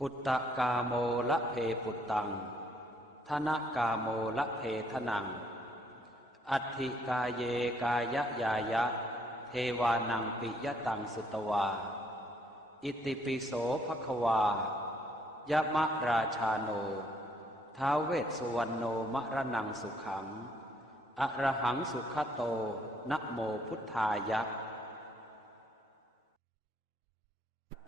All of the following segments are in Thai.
ปุตตะกาโมละเพปุตตังธนกาโมละเพทนังอัตถิกาเยกายยายะเทวานังปิยตังสุตวาอิติปิโสภควายะมะราชาโนท้าวเวสสุวรรณโนมะระนังสุขังอะระหังสุขโตนะโมพุทธายะ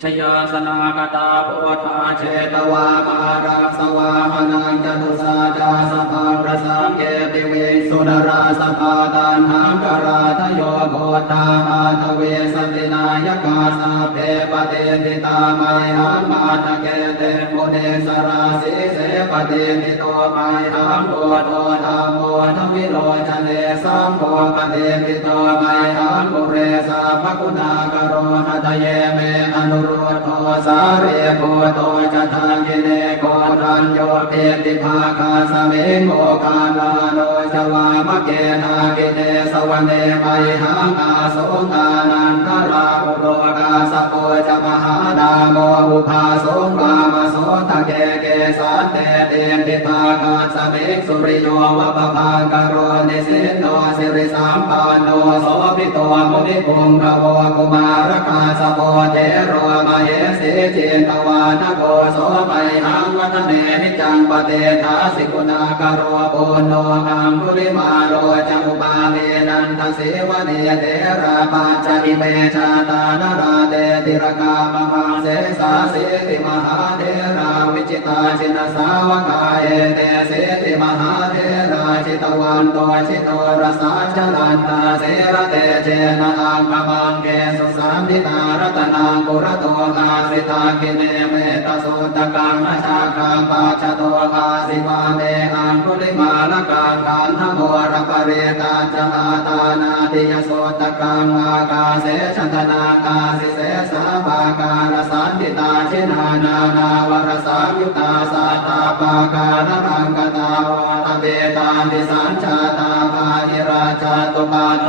ชยาสนากตาโพธาเชตวามาราสวาหนังจตุสาจาสภาประสังเกติเวสุดาราสภาตานหังกราทโยโพธาอาทเวสตินายกาสาเพปเตติตามัยหังมาตเกเตโมเดสราสีเสปเตติโตมัยหังโพโตธรรมโมทวิโรชเนสัมโพปเตติโตมัยหังปุเรสาภคุณากโรหตเยเมอนุโรโตสาเรโพโตจะทางกิเลโกรัญโยเตติภาคาสเมโมกาลาโนจวามะเกนากิเตสวเนไมหังอาโสกานันทราอุโรกาสโปจะมหาดาโมอุภาสงวามโสตะเกเกสันเตเตติภาคาสเมสุริโยวัปภาคโรนิสิโนสิริสัมปันโนโสภิโตมุนิพุงกโวกุมารคาสโปเทโรมเหสีเจตวานโกโสไมหังวัฒเนนิจังปเตทาสิกุณากโรปุโนอังคุลิมาโรจังอุปาเมนันทเสวเนเตระปัจจอิเมชาตานราเตติรกามมังเสสาเสติมหาเทราวิจิตาชินสาวกาเอเตเสติมหาเทราชิตวันโตชิโตรสาชลันตาเสระเตเจนะอังกมังเกสุสัมพิตารัตนังปุระโตกาสิตากิเนเมตสุตกังมชาคังปาชโตกาสิวาเมอังคุลิมาลกังขันธโมรปเรตาจหาตานาติยโสตกังอากาเสชตนากาสิเสสาภาการสันติตาชินานานาวรสายุตาสัตตาปาการังกตาวะเบตาติสัญชาตาภาหิราชาตุปาโต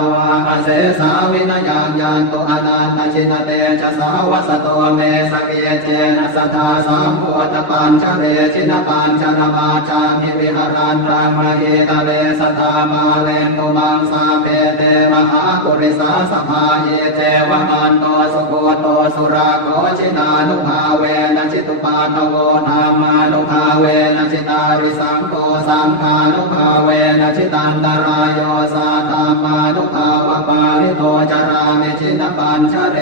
อาเสสาวินยังยันตุอนันตชินเตชะสาวสโตเมสเกเจนะสัทธาสัมโพธปัญชเรชินปัญชนมาจามิวิหารันรังมหิตะเลสัทธามาเลนตุมังสาเปเตมหาปุริสาสภาเยเจวะมันโตสุโกโตสุราโกชินานุภาเวนะจิตุปาทโวธรรมานุภาเวนะจิตาริสังโฆสังฆานุภาเวนะจิตันตรายโยสาธามานุภาวะปาริโตจารามิชินปัญชเร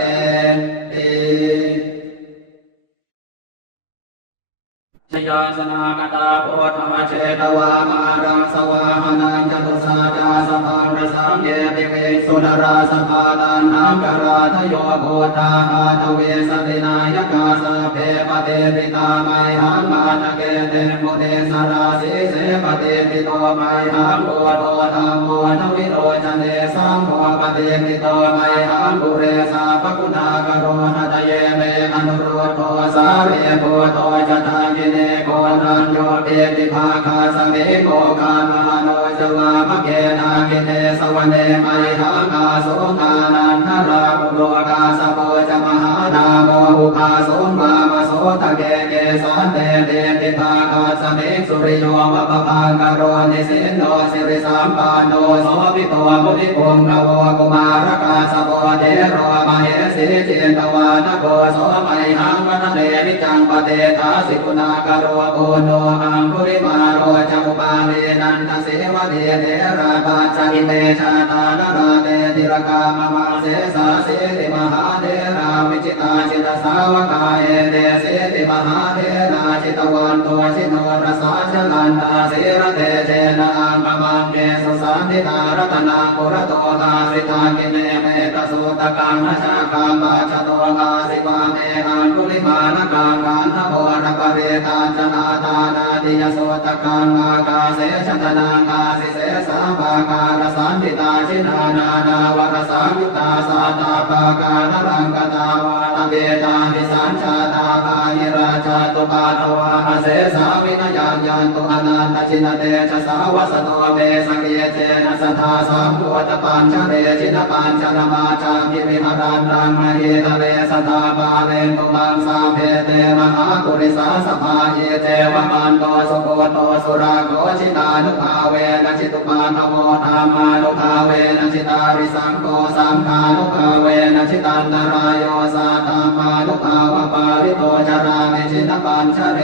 ชยาสนากตาโพธาเชตวามาราสวาหนังจตุสาจาสภาประสังเกติเวสุดาราสภาตานหังกราทโยโพธาอาทเวสตินายกาสาเพปเตปิตาไมหังมาตเกเตโมเดสราสีเสปเตปิโตไมหังโพโตธรรมโมทวิโรชเนสัมโพปเตปิโตไมหังปุเรสาภคุณากโรหตเยเมอนุโรโตสาเรโพโตจะทางกิเนโกรัญโยเตติภาคาสเมโกกามาโนจวามะเกนากิเนสวเนไมหังอาโสกานันทราอุโรกาสโปจะมหาดาโมอุภาสงวามโสตะเกเกสันเตเตติภาคาสเมสุริโยวัปภาคโรนิสิโนสิริสัมปันโนโสภิโตมุนิพุงกโวกุมารคาสโปเทโรมเหสีเจตวานโกโสไมหังวัฒเนนิจังปเตทาสิกุณากโรปุโนอังคุริมาโรจังอุปาเมนันทเสวเนเทระปัจจอิเมชาตานราเตติรกามมังเสสาเสติมหาเทราวิจิตาชิตสาวกาเอเตเสติมหาเทราชิตวันโตชิโนรสาชลันตาเสระเตเจนะอังกมังเกสุสันติตารัตนังปุระโตกาสิทากิเนเมตสุตกังมชาคังปาชโตกาสิวาเมอังคุลิมานะกังกันทโมระปเรตาจนาตานาติยโสตกังอากาเสชตนากาสิเสสาภาการสันติตาชินานานาวรสายุตาสัตตาภาการรังกตาวะเบตานิสัญชาตาภาหิราช ชาตุปาทวาเสสาวินญาญาณตุอนันตชินเตชะสาวสโตเวสเกเจนะสัทธาสัมโพธปัญชเรชินปัญชรมาจามิวิหารันตังมหิทะเลสัทธาปาเลนตุมังสาเพเตมหากุริสาสภาเยเจวมันโตสุโกโตสุราโกชิตานุภาเวนะชิตุปาทโมธรรมานุภาเวนะชิตาริสังโฆสังฆานุภาเวนะชิตันตรายโยสัทธามานุภาวะปาริโตจารามิชินปัญชเร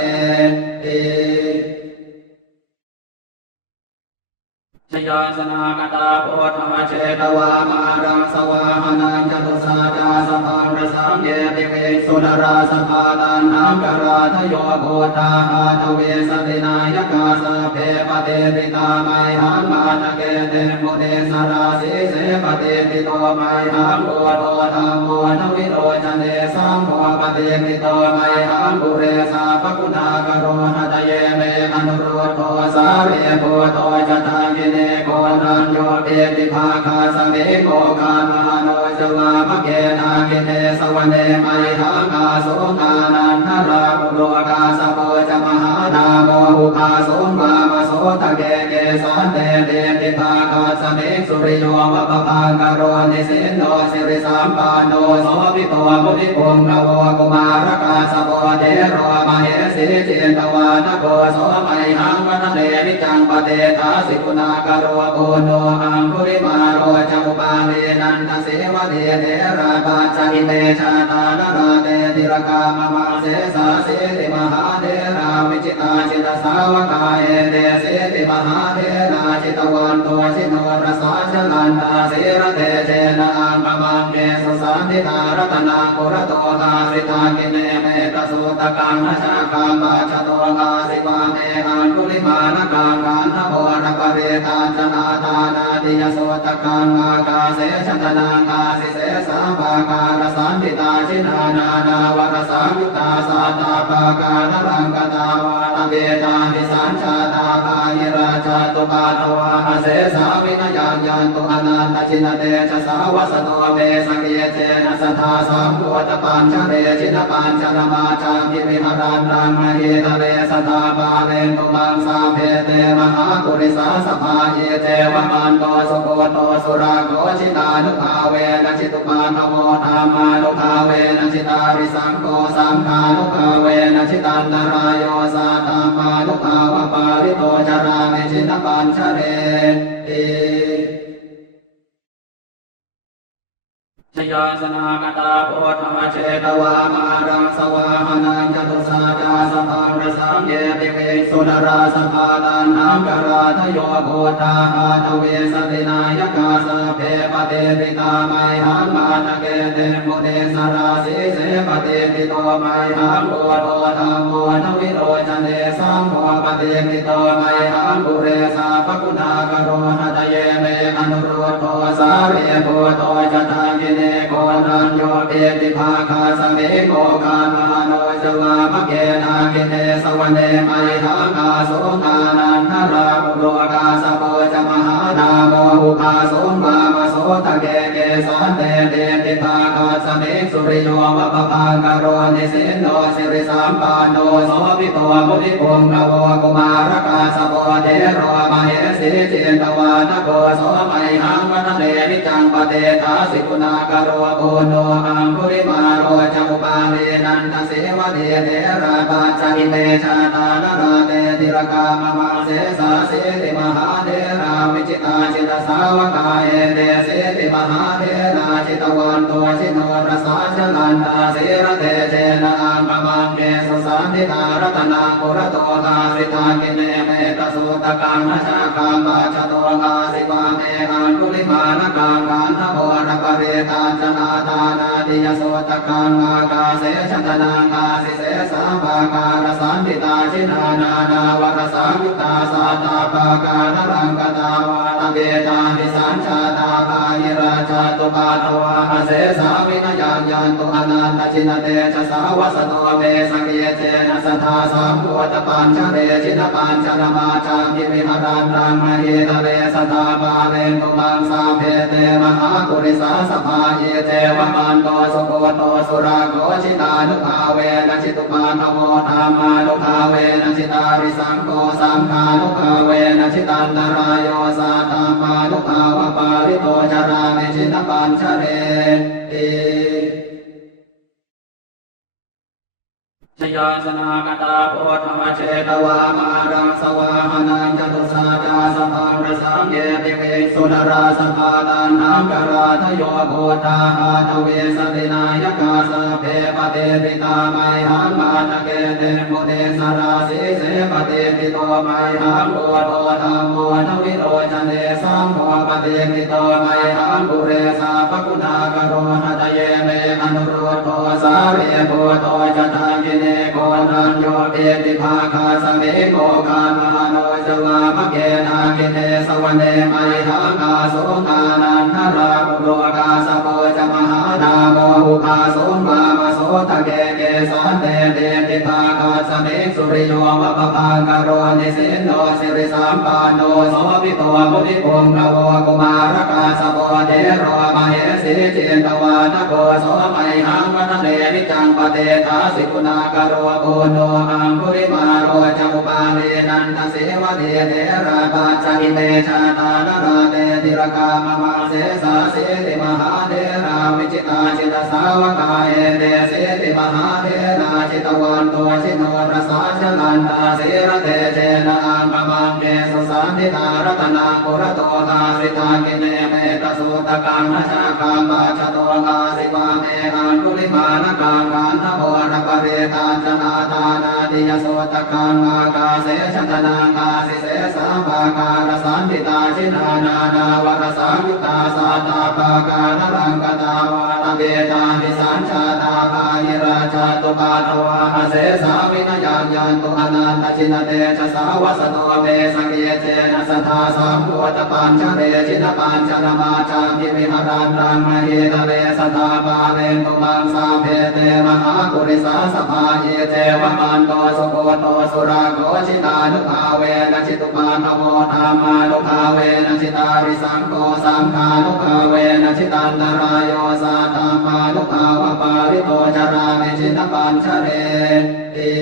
ติชยาสนากตาโพธาเชตวามารังสวาหนังจตุสาจาสภารสังเยติเวสุนราสภาตันหังกราทโยโพธาอาทเวสตินายกาสเพปเตปิตาไมหังมาตะเกเตมุเดสราสีเสปเตปิโตไมหังโพโตธรรมโมทวิโรจเนสังโฆปเตปิโตไมหังปุเรสาภกุณากโรหะตเยเมอนุรุโตสาเรโพโตจตากิเนโกนันโยเปติภาคาสเมโกกามโนจวามะเกนากิเนสวเนไมหังกาโสกานันทราภโลกาสโพจมหานาโมหุภาโสมามโสตะเกเกสันเตเตติภาคาสเมสุริโยมะปะพังกโรนิสินโนสิริสัมปานโนโสภิโตมุนิพงนโวกุมารกาสโพเทโรมเหสีเจตวานโกโสไมหังวัฒเนมิจังปเตทาสิกุณากโรโกโนอังคุริมาโรจมุปาเนนันทเสวะเดเดราปาจกิเมชาตานราเตติรกามมาเสสาเสติมหาเดราวิจิตาจิตสาวกายเดเสติมหาเดราจิตวันโตชิโนรสาชลันตาเสระเตเจนะอังปมังเกสุสันติตารัตนาปุระโตกาสิตากิเนเมตสุตกังหชาคามาชโตกาสิวาเนอันกุลิมานกังกันทโพระปเรตาจนาทานาติยโสตกังอากาเสชตนากาสิเสสาภาการสันติตาชินานานาวรสายุตาสาตาภาการรังกตาวาตเวตานิสัญชาตาภายิราชาตุปาทวาเสสาวินญาณยันตุอนันตชินเตชะสาวสโตเวสเกเจนะสัทธาสัมโพธปัญชเรชินปัญชรมาจามิวิหารันตังมหิทะเลสัทธาปาเลนตุมังสาเพเตมหากุริสาสภาเยเจวมันโตสุโกโตสุราโกชิตานุภาเวนะชิตุปาทโมธรรมานุภาเวนะชิตาริสังโฆสังฆานุภาเวนะชิตันตรายโยสัทธามานุภาวะปาริโตจารามิชินปัญชเรติชยาสนากตาโพธาเชตวามารังสวาหนังจตุสาจาสภารสังเยติเวสุนราสภาตันหังกราทโยโพธาอาทเวสตินายกาสเพปเตปิตาไมหังมาตะเกเตมุเดสราสีเสปเตปิโตไมหังโพโตธรรมโมทวิโรจเนสังโฆปเตปิโตไมหังปุเรสาภกุณากโรหะตเยเมอนุรุโตสาเรโพโตจตากิเนโกนันโยเปติภาคาสเมโกกามโนจวามะเกนากิเนสวเนไมหังกาโสกานันทราภโลกาสโพจมหานาโมหุภาโสมามโสตะเกเกสันเตเตติภาคาสเมสุริโยมะปะพังกโรนิสินโนสิริสัมปานโนโสภิโตมุนิพงนโวกุมารกาสโพเทโรมเหสีเจตวานโกโสไมหังวัฒเนมิจังปเตทาสิกุณากโรโกโนอังคุริมาโรจมุปาเนนันทเสวะเดเดราปาจกิเมชาตานราเตติรกามมาเสสาเสติมหาเดราวิจิตาจิตสาวกายเดเสติมหาเดราจิตวันโตชิโนรสาชลันตาเสระเตเจนะอังปมังเกสุสันติตารัตนาปุระโตกาสิตากิเนเมตสุตกังหชาคามาชโตกาสิวาเนอันกุลิมานกังกันทโพระปเรตาจนาทานาติยโสตกังอากาเสชตนากาสิเสสาภาการสันติตาชินานานาวรสายุตาสาตาภาการรังกตาวาตเวตานิสัญชาตาภายิราชาตุปาทวาเสสาวินญาญาณตุอนันตชินเตชะสาวสโตเวสเกเจ นะสัทธาสัมพุทธปัญชเรชินปัญชนมาจังกิวิหารันรังมหิทะเลสัทธาปาเลนตุมังสาเพเตมหากุริสาสภาเยเทวมันโตสุโกโตสุราโกชิตานุภาเวนะจิตุมาธโมธรรมานุภาเวนะจิตาริสังโฆสังฆานุภาเวนะจิตันตรายโยสาธามานุภาวปาริโตจารามิจินปัญชเรติชยาสนากตาโพธาเชตวามารังสวาหนังจตุสาจาสภาประสังเยปิเวสุนราสภาตันหังกราทโยโพธาหาทเวสตินายกาสเพปเตปิตาไมหังมาตเกเตมุเตสราสีเสปเตปิโตไมหังโพโตธรรมโมทวิโรจเนสังโฆปเตปิโตไมหังปุเรสาปกุณากโรหตเยเมอนุรุตโตสาเรโพโตจตากิเนโกนันโยเตติภาคาสเมโกกามโนจวามะเกนากิเนสวเนไมหังอาโสกานันทราบุโรกาสโพจมหานาโมหุภาโสมามโสตะเกเกสันเตเตติภาคาสเมสุริโยมปภากโรนิสินโนสิริสัมปันโนโสภิโตมุนิพงนโวกุมารกาสโพเทโรมเหสีจินตวานโกโสไมหังวัฒเนวิจังปเตทาสิกุณากโรโกโนอังคุริมาโรจัมุปาเลนันทเสวเดเดราปาจกิเมชาตานราเตติรกามมาเสสาเสติมหาเดราวิจิตาจิตสาวกายเดเสติมหาเดราจิตวันโตชิโนรสาชลันตาเสรเตเจนะอังปมังเกสุสันติตารัตนาปุระโตตาสิตากิเนเมตสุตกังหชาคามาชโตกาสิวาเมอันกุลิมานกังกันทโวรปเรตาจนาตานาติยโสตกังอากาเสชตนังอาสิเสสาภาการสันติตาชินานานาวรสังยุตาสาตาภาการรังกตาวาตเบตานิสัญชาตาภายิราชาตุปาทวาเสสาวินยังยันตุอนันตชินเตชะสาวสโตเมสเกเจนะสัทธาสัมพุทธปัญชเรชินปัญชนมาจังกิวิหารันรังมหิทะเลสัทธาปาเลนตุมังสาเพเตมหากุริสาสภาเยเทวมันโตสุโกโตสุราโกชิตานุภาเวนะจิตุมาธโมธรรมานุภาเวนะจิตาริสังโฆสังฆานุภาเวนะจิตันตรายโยสาธามานุภาวปาริโตจารามิจินปัญชเรติ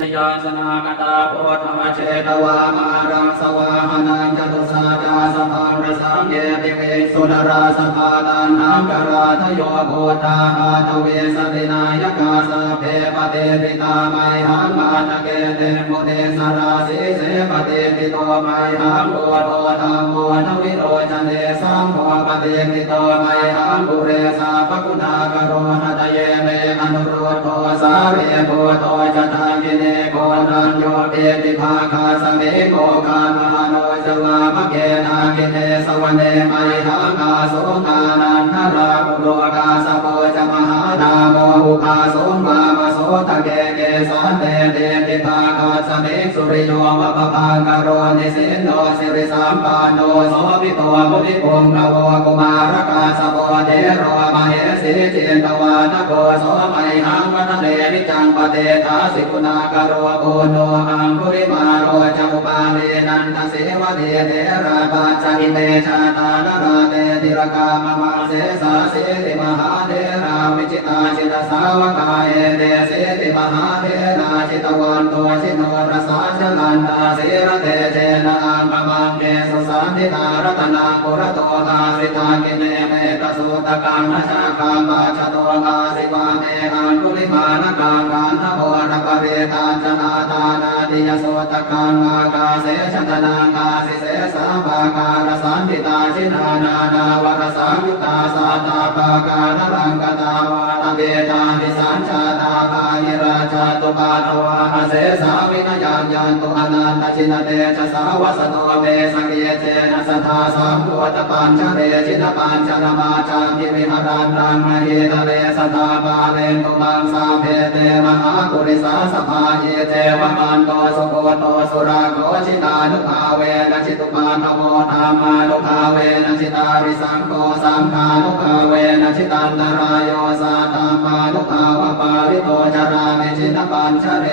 ชยาสนากตาโพธาเชตวามารังสวาหนังจตุสาจาสภาประสังเยปิเวสุนราสภาตันหังกราทโยโพธาหาทเวสตินายกาสเพปเตปิตาไมหังมาตเกเตมุเตสราสีเสปเตปิโตไมหังโพโตธรรมโมทวิโรจเนสังโฆปเตปิโตไมหังปุเรสาปกุณากโรหตเยเมอนุรุตโตสาเรโพโตจตากิเนโกนันโยเตติภาคาสเมโกกามโนจวามะเกนากิเนสวเนไมหังอาโสกานันทราบุโรกาสโพจมหานาโมหุภาโสมามโสตะเกเกสันเตเตติภาคาสเมสุริโยมปภากโรนิสินโนสิริสัมปันโนโสภิโตมุนิพงนโวกุมารกาสโพเทโรมเหสีจินตวานโกโสไมหังวัฒเนวิจังปเตทาสิกุณากโรโกโนอังคุริมาโรจัมุปาเลนันทเสวเดเดราปาจกิเมชาตานราเตติรกามมาเสสาเสติมหาเดราวิจิตาจิตสาวกายเดเสติมหาเดราจิตวันโตชิโนรสาชลันตาเสรเตเจนะอังปมังเกสุสันติตารัตนาปุระโตกาสิตากิเนเมตสุตกังหชาคามาชโตกาสิวาเมอันกุลิมานกังกันทโวรปเรตาจนาตานาติยโสตกังอากาเสชตนังอาสิเสสาภาการสันติตาชินานานาวรสังยุตาสาตาภาการรังกตาวาตเบตานิสัญชาตาภายิราชาตุปาทวา หเสสาวินญาณยันตุอนันตชินเตชะสาวสโตเมสังเกเจนะสัทธาสัมพุทธปัญชเรชินปัญชนมาจันทิวิหารันรังมหิทะเลสัทธาปาเลนตุมังสาเพเตมหากุริสาสภาเยเจวมันโตสุโกโตสุราโกชิตานุภาเวนะชิตุปาทโมธรรมานุภาเวนะชิตาริสังโฆสังฆานุภาเวนะชิตันตรายโยสาตามานุภาวะปาริโตจารามิชินปัญชเร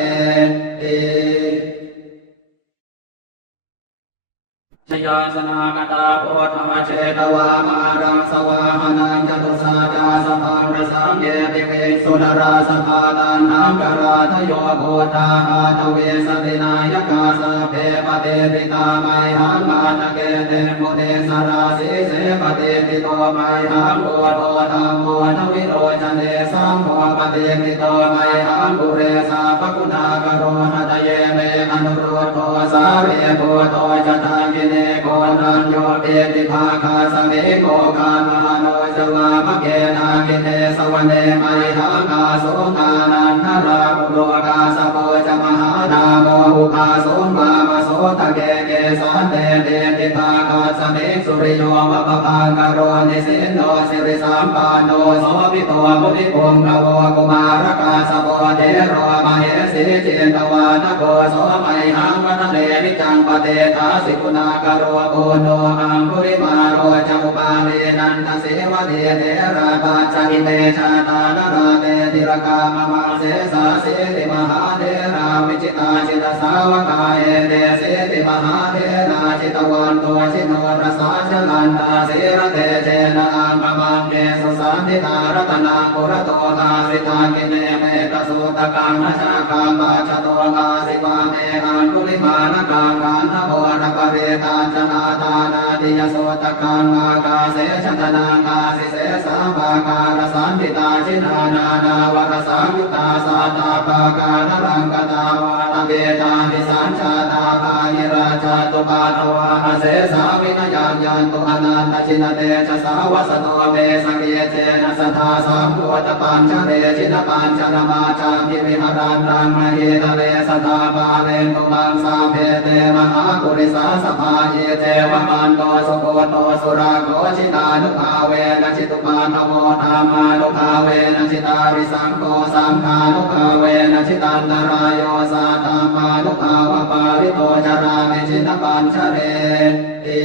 ติชยาสนากตาโพธาเชตวามารังสวาหนังจตุสาจาสภาประสังเยปิเวสุนราสภาตันหังกราทโยโพธาอาทเวสตินายกาสเพปเตปิตาไมหังมาตเกเตมุเตสราสีเสปเตปิโตไมหังโพโตธรรมโมทวิโรจเนสังโฆปเตปิโตไมหังปุเรสาปกุณากโรหตเยเมอนุโรโทสาเรโพโตจตากิเนโกนันโยเปติภาคาสเมโกกามหาโนจวามะเกนากิเนสวเนไมหังกาโสกานันทราบุโรกาสโปจมหานาโมอุคาโสมามโสตะเกเกสันเตเตติภาคาสเมสุริโยมะปะพังกโรนิสินโนสิริสัมปานโนโสภิโตมุนิพงกโวกุมารกาสโปเทโรมเหสีเจตวานโกโสไมหังวันเดวิจังปเตทาสิกุณากโรโกโนอังคุริมาโรจัอุปาเนนันทเสวะเดเทระปาจหิเมชาตานาราเตติรกามมาเสสาเสติมหาเทราวิจิตาจิตสาวกาเอเตเสติมหาเทราจิตวันโตชิโนรสาชลันตาเสระเตเจนะอังกมังเกสุสันติตารัตนาปุระโตกาสิตากิเนเมตสุตกังนชาคังบาชโตกาสิวาเมอันกุลิมานกังกันทโวระปะเรตาจนาตานาติยโสตกังอากาเสชตนางาสิเสสาภาการสันติตาชินานานาวรสังยุตาสาตาภาการรังกตาวาตเบตานิสัญชาตาภายิราชาตุปาทวาเสสาวินญาณยันตุอนันตชินเตชะสาวสโตเมสังเยเจนะสัทธาสัมพุทธปัญชเรชินปัญชนมาจันทิวิหารันรังมหิทะเลสัทธาปาเลนตุมังสาเพเตมหากุริสาสภาเยเจวมันโตสุโกโตสุราโกชิตานุภาเวนะชิตุปาทโมธรรมานุภาเวนะชิตาริสังโฆสังฆานุภาเวนะชิตันตรายโยสาตามานุภาวะปาริโตจารามิชินปัญชเรติ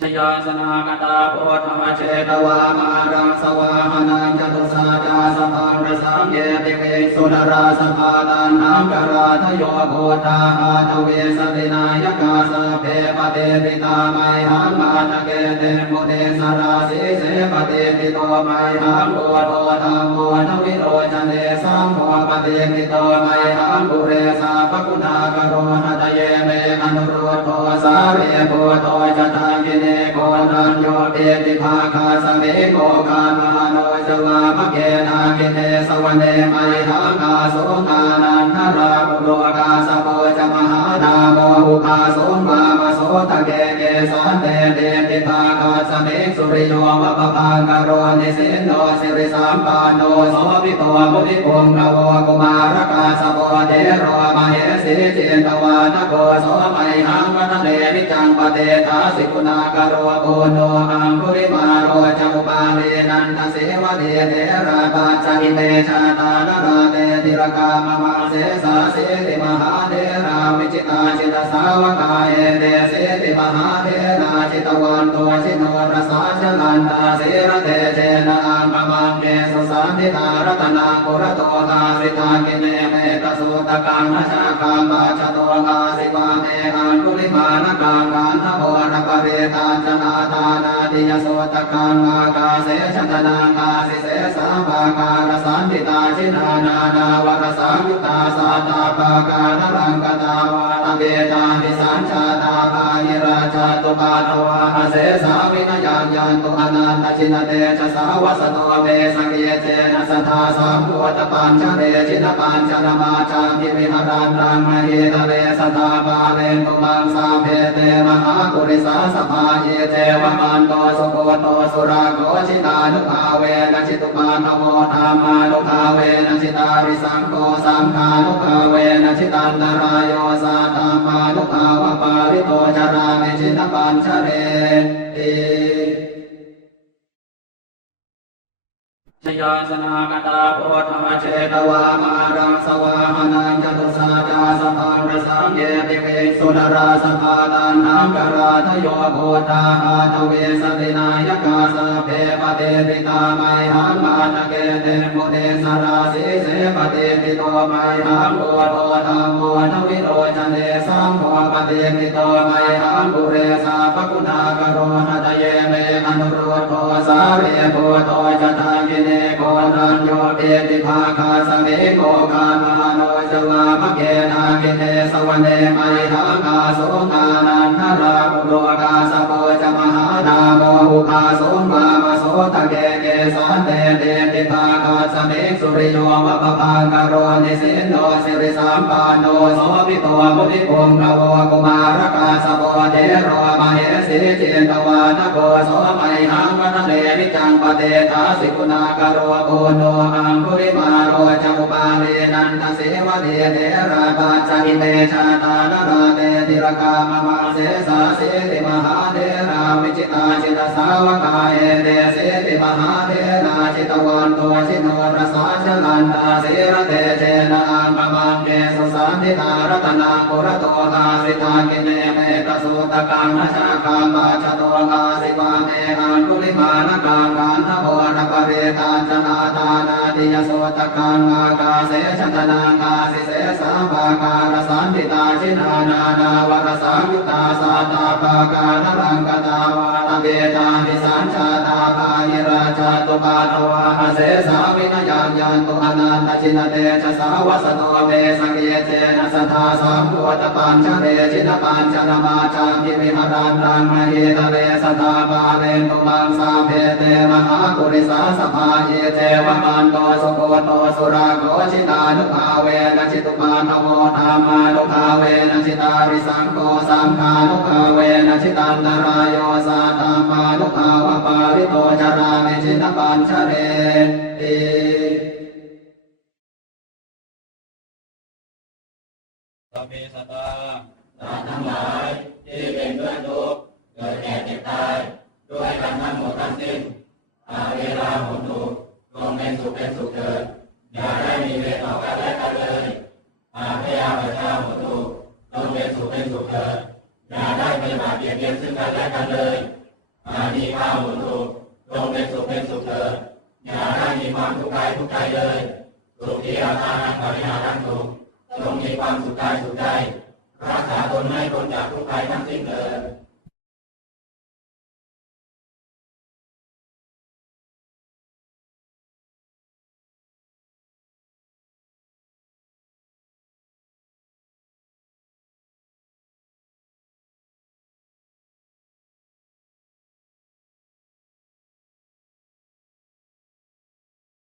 ชยาสนากตาโพธาเชตวามารังสวาหนังจตุสาจาสภาประสังเยปิเวสุนราสภาตันหังกราทโยโพธาอาทเวสตินายกาสเพปเตปิตาไมหังมาตเกเตมุเตสราสีเสปเตปิโตไมหังโพโตธรรมโมทวิโรจเนสังโฆปเตปิโตไมหังปุเรสาปกุณากโรหตเยเมอนุโรโทสาเรโพโตจตากิเนโกนันโยเปติภาคาสเมโกกามหาโนจวามะเกนากิเนสวเนไมหังกาโสกานันทราบุโรกาสโปจมหานาโมอุคาโสมามโสตะเกเกสันเตเตติภาคาสเมสุริโยมะปะพังกโรนิสินโนสิริสัมปานโนโสภิโตมุนิพงกโวกุมารกาสโปเทโรมเหสีเจตวานโกโสไมหังวันเดวิจังปเตทาสิกุณากโรโกโนอังคุริมาโรจัอุปาเนนันทเสวะเดเทระปาจหิเมชาตานาราเตติรกามมาเสสาเสติมหาเทราวิจิตาจิตสาวกาเอเตเสติมหาเทราจิตวันโตชิโนรสาชลันตาเสระเตเจนะอังกมังเกสุสันติตารัตนาปุระโตกาสิตากิเนเมตสุตกังนชาคังบาชโตกาสิวาเมอันกุลิมานกังกันทโวระปะเรตาจนาตานาติยโสตกังอากาเสชตนางาสิเสสาภาการสันติตาชินานานาวรสังยุตาสาตาภาการรังกตาวาตเบตานิสัญชาตาภายิราชาตุปาทวาเสสาวินญาณยันตุอนันตชินเตชะสาวสโตเมสังเยเจ นะสัทธาสัมพุทธปัญชเรชินปัญชนมาจามทิวิหารันตังมหิทะเลสัทธาปาเลนตุมังสาเพเตมหากุริสาสภาเยเทวมันโตสุโกโตสุราโกชิตานุภาเวนะชิตุปาทโมธรรมานุภาเวนะชิตาริสังโฆสังฆานุภาเวนะชิตันตรายโยสาตามานุภาวปาริโตจารามิชินปัญชเรติชยาสนากตาโพธาเชตวามารังสวาหนังจตุสาจาสภาประสังเยปิเวสุนราสภาตันหังกราทโยโพธาอาทเวสตินายกาสเพปเตปิตาไมหังมาตเกเตมุเตสราสีเสปเตปิโตไมหังโพโตธรรมโมทวิโรจเนสังโฆปเตปิโตไมหังปุเรสาปกุณากโรหตเยเมอนุรุโทสาเรโพโตจตากิเนโกนันโยเปติภาคาสเมโกกามหาโนจวามะเกนากิเนสวเนไมหังคาโสกานันทราภุโลกาสโพจมหานาโมอุคาโสวามโสตะเกเกสันเตเตติภาคาสเมสุริโยมะปะพังกโรนิสินโนสิริสัมปานโนโสภิโตมุนิพงกโวกุมารกาสโพเทโรมเหสีเจตวานโกโสไมหังวัฒเนวิจังปเตทาสิกุณากโรโกโนอังคุริมาโรจมุปาเลนันทเสวะเดเทราปัจจิเมชาตานาราเตติรกามมาเสสาเสติมหาเทราวิจิตาจิตสาวกาเอเตเสติมหาเทราจิตวันโตชิโนประสาชลันตาเสระเตเจนะอังกมังเกสุสันติตารัตนาปุระโตกาสิตากิเนเมตสุตกังนะชาคังมาชโตกาสิวาเมอังคุลิมานกังกันทโวนะปะเรตาจนาตานาติยโสตกังอากาเสชตนางาสิเสสาภาการสันติตาชินานานาวรสังยุตาสาตาภาการลังกตาวาตเบตาหิสัญชาตาภายิราชาตุปาทวาเสสาวินญาณยันตุอนันตชินเตชะสาวสโตเมสเกเจนะสัทธาสัมพุทธปัญชเรชินปัญชนมาจามทิวิหารันตังมหิทะเลสัทธาปาเลนตุมังสาเพเตมหากุริสาสภาเยเทวมันโตสุโกโตสุราโกชิตานุภาเวนะชิตุปาทโมธรรมานุภาเวนะชิตาริสังโฆสังฆานุภาเวนะชิตันตรายโยสาตามานุภาวปาริโตจารามิชินปัญชเรติสัพเพสัตตาสัตว์ทั้งหลายที่เป็นเพื่อนทุกข์เกิดแก่เจ็บตายด้วยกันทั้งหมดทั้งสิ้นเวลาหมดทุกข์ลงเป็นสุขเถิดอย่าได้มีเวรต่อกันและกันเลยพยาบาทหมดทุกข์ลงเป็นสุขเถิดอย่าได้ปฏิบัติเบียดเบียนซึ่งกันและกันเลยมีข้าวหมดทุกข์ลงเป็นสุขเถิดอย่าได้มีความทุกข์กายทุกข์ใจเลยสุขที่อาการปริหารทั้งทุกข์จงมีความสุขกายสุขใจรักษาตนให้พ้นจากทุกข์กายทั้งสิ้นเถิด